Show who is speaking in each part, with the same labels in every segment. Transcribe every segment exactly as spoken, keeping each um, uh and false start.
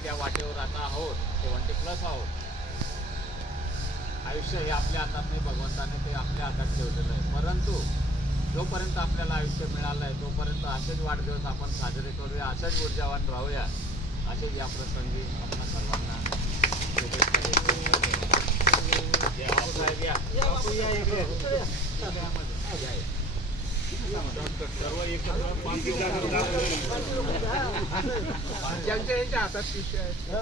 Speaker 1: त्या वाटेवर आता आहोत, सेवन्टी प्लस आहोत. आयुष्य हे आपल्या हातात नाही, भगवंताने ते आपल्या हातात ठेवलेलं आहे. परंतु जोपर्यंत आपल्याला आयुष्य मिळालं आहे तोपर्यंत असेच वाढदिवस आपण साजरे करूया, असेच ऊर्जावान राहूया, असेच या प्रसंगी आपण सर्वांना शुभेच्छा देतो. सर्व एकत्र ज्यांच्या हातात पिशव्या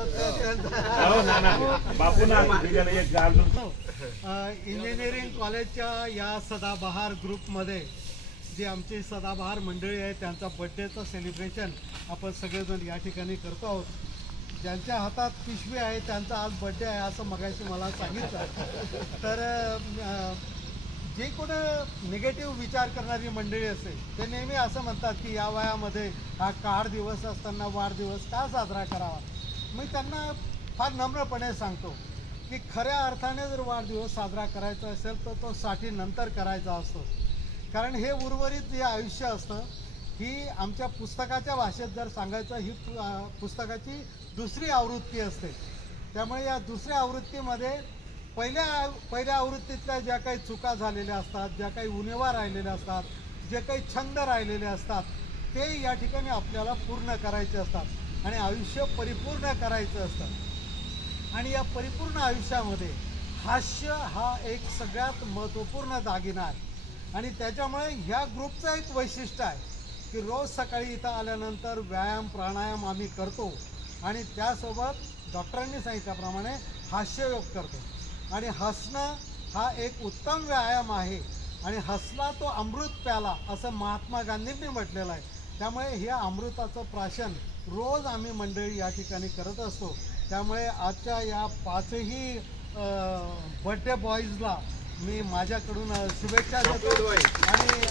Speaker 1: आहेत.
Speaker 2: इंजिनिअरिंग कॉलेजच्या या सदाबहार ग्रुपमध्ये जी आमची सदाबहार मंडळी आहे त्यांचा बड्डेचं सेलिब्रेशन आपण सगळेजण या ठिकाणी करतो आहोत. ज्यांच्या हातात पिशवी आहे त्यांचा आज बड्डे आहे असं मगाशी मला सांगितलं. तर जे कोणी निगेटिव्ह विचार करणारी मंडळी असेल ते नेहमी असं म्हणतात की या वयामध्ये हा काळ दिवस असताना वाढदिवस का साजरा करावा. मी त्यांना फार नम्रपणे सांगतो की खऱ्या अर्थाने जर वाढदिवस साजरा करायचा असेल तर तो साठी नंतर करायचा असतो. कारण हे उर्वरित जे आयुष्य असतं ही आमच्या पुस्तकाच्या भाषेत जर सांगायचं ही पुस्तकाची दुसरी आवृत्ती असते. त्यामुळे या दुसऱ्या आवृत्तीमध्ये पहिल्या पहिल्या आवृत्तीतल्या ज्या काही चुका झालेल्या असतात, ज्या काही उणिवा राहिलेल्या असतात, जे काही छंद राहिलेले असतात ते या ठिकाणी आपल्याला पूर्ण करायचे असतात आणि आयुष्य परिपूर्ण करायचं असतं. आणि या परिपूर्ण आयुष्यामध्ये हास्य हा एक सगळ्यात महत्त्वपूर्ण दागिना आहे. आणि त्याच्यामुळे ह्या ग्रुपचं एक वैशिष्ट्य आहे की रोज सकाळी इथं आल्यानंतर व्यायाम प्राणायाम आम्ही करतो आणि त्यासोबत डॉक्टरांनी सांगितल्याप्रमाणे हास्ययोग करतो. आणि हसणं हा एक उत्तम व्यायाम आहे आणि हसला तो अमृत प्याला असं महात्मा गांधींनी म्हटलेलं आहे. त्यामुळे हे अमृताचं प्राशन रोज आम्ही मंडळी या ठिकाणी करत असतो. त्यामुळे आजच्या या पाचही बर्थडे बॉईजला मी माझ्याकडून शुभेच्छा देतो आणि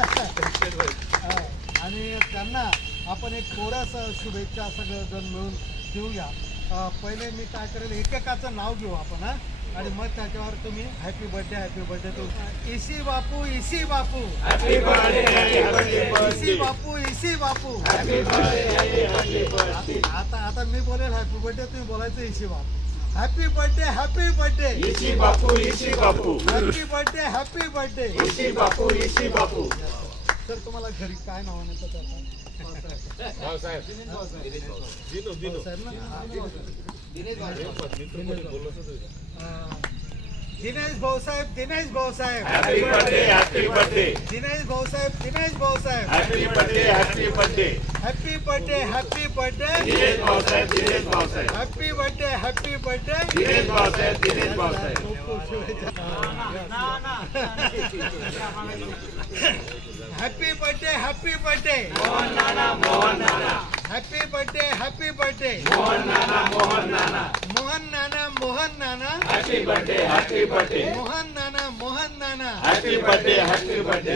Speaker 2: आणि त्यांना आपण एक थोडंसं शुभेच्छा सगळेजण मिळून देऊया. पहिले मी काय करेल एकेकाचं नाव घेऊ आपण हां आणि मग त्याच्यावर तुम्ही हॅपी बर्थडे हॅपी बर्थडे तू इसी बापू इसी बापू इसी बापू इसी बापू. आता आता मी बोलेल हॅपी बर्थडे तुम्ही बोलायचं इसी बापू. हॅपी बर्थडे हॅपी बर्थडे
Speaker 3: इशी बापू इशी बापू.
Speaker 2: हॅपी बर्थडे हॅपी बर्थडे
Speaker 3: इशी बापू इशी बापू.
Speaker 2: सर तुम्हाला घरी काय नाव आहे त्याचा?
Speaker 1: Bhausaheb
Speaker 2: Dinesh Bhausaheb Dinesh Bhausaheb
Speaker 3: happy birthday happy birthday.
Speaker 2: Dinesh Bhausaheb Dinesh Bhausaheb
Speaker 3: happy birthday happy birthday.
Speaker 2: Happy birthday happy birthday
Speaker 3: Dinesh Bhausaheb Dinesh Bhausaheb.
Speaker 2: Happy birthday happy birthday
Speaker 3: Dinesh Bhausaheb Dinesh Bhausaheb.
Speaker 2: Happy birthday happy birthday
Speaker 3: Mohan नाना मोहन नाना.
Speaker 2: Happy birthday happy birthday
Speaker 3: Mohan नाना मोहन नाना.
Speaker 2: मोहन नाना मोहन नाना.
Speaker 3: Happy birthday happy birthday.
Speaker 2: Mohan नाना मोहन नाना.
Speaker 3: Happy birthday happy birthday.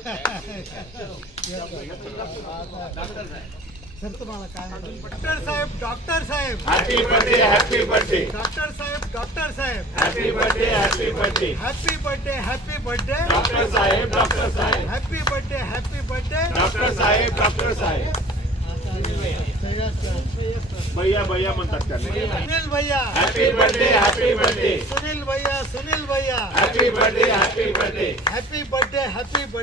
Speaker 2: Sir तुम्हाला काय डॉक्टर साहेब डॉक्टर साहेब
Speaker 3: happy birthday happy birthday.
Speaker 2: Doctor साहेब डॉक्टर साहेब
Speaker 3: happy birthday happy birthday.
Speaker 2: Happy birthday happy birthday
Speaker 3: doctor साहेब डॉक्टर साहेब.
Speaker 2: Happy birthday happy birthday
Speaker 3: doctor साहेब डॉक्टर साहेब. भैया भैया म्हणतात त्यांना.
Speaker 2: सुनील भैया
Speaker 3: happy birthday happy birthday.
Speaker 2: Sunil भैया सुनील भैया
Speaker 3: happy birthday happy birthday.
Speaker 2: Happy birthday happy birthday